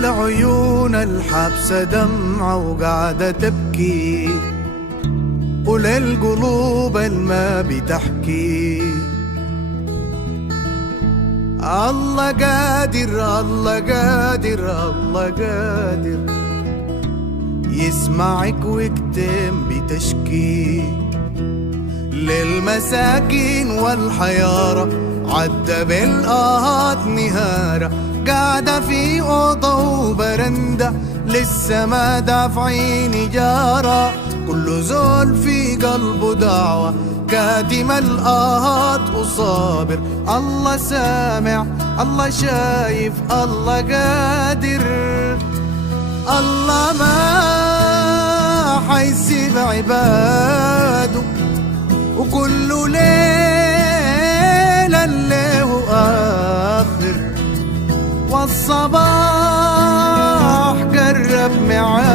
العيون الحابسة دمعة وقاعدة تبكي، وللقلوب الما بتحكي. الله قادر الله قادر الله قادر يسمعك ويكتم بتشكي. للمساكين والحيارى عدى بالآهات نهارة، قاعدة في أوضة وبرندة لسه ما دافعين جارة. كل زول في قلبه دعوة كاتم الآهات وصابر. الله سامع الله شايف الله قادر. الله ما حيسيب عباده، وكل ليلة له آخر، والصباح قرب معاه.